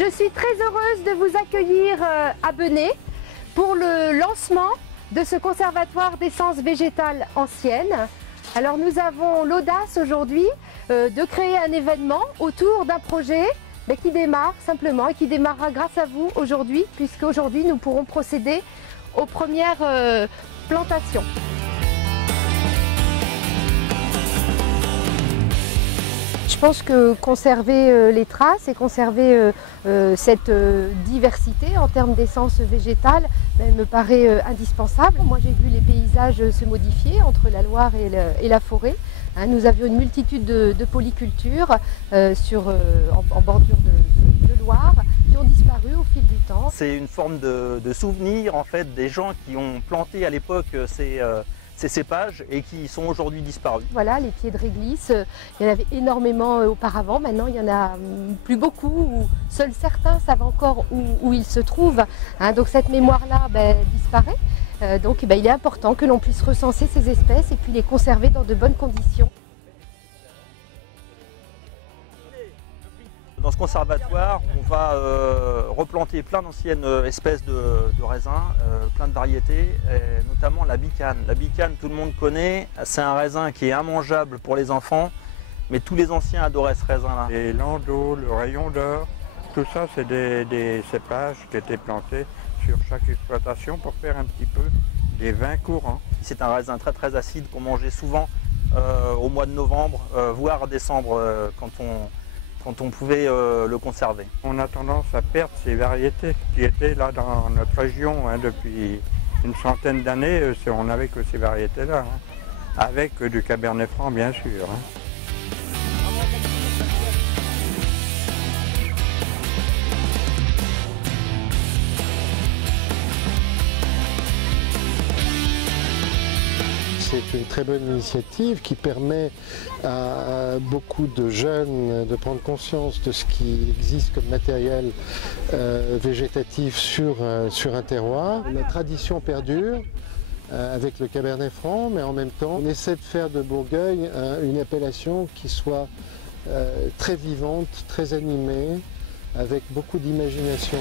Je suis très heureuse de vous accueillir à Benay pour le lancement de ce conservatoire d'essences végétales anciennes. Alors nous avons l'audace aujourd'hui de créer un événement autour d'un projet qui démarre simplement et qui démarrera grâce à vous aujourd'hui, puisqu'aujourd'hui nous pourrons procéder aux premières plantations. Je pense que conserver les traces et conserver cette diversité en termes d'essences végétales me paraît indispensable. Moi j'ai vu les paysages se modifier entre la Loire et la forêt. Nous avions une multitude de polycultures en bordure de Loire qui ont disparu au fil du temps. C'est une forme de souvenir en fait des gens qui ont planté à l'époque ces cépages et qui sont aujourd'hui disparus. Voilà, les pieds de réglisse, il y en avait énormément auparavant, maintenant il n'y en a plus beaucoup, ou seuls certains savent encore où ils se trouvent. Donc cette mémoire-là disparaît, donc il est important que l'on puisse recenser ces espèces et puis les conserver dans de bonnes conditions. Dans ce conservatoire, on va replanter plein d'anciennes espèces de raisins, plein de variétés, notamment la bicane. La bicane, tout le monde connaît, c'est un raisin qui est immangeable pour les enfants, mais tous les anciens adoraient ce raisin-là. Les landaux, le rayon d'or, tout ça c'est des cépages qui étaient plantés sur chaque exploitation pour faire un petit peu des vins courants. C'est un raisin très très acide qu'on mangeait souvent au mois de novembre, voire décembre quand on pouvait le conserver. On a tendance à perdre ces variétés qui étaient là dans notre région depuis une centaine d'années. On n'avait que ces variétés-là, avec du cabernet franc bien sûr. C'est une très bonne initiative qui permet à beaucoup de jeunes de prendre conscience de ce qui existe comme matériel végétatif sur un terroir. La tradition perdure avec le cabernet franc, mais en même temps on essaie de faire de Bourgueil une appellation qui soit très vivante, très animée, avec beaucoup d'imagination.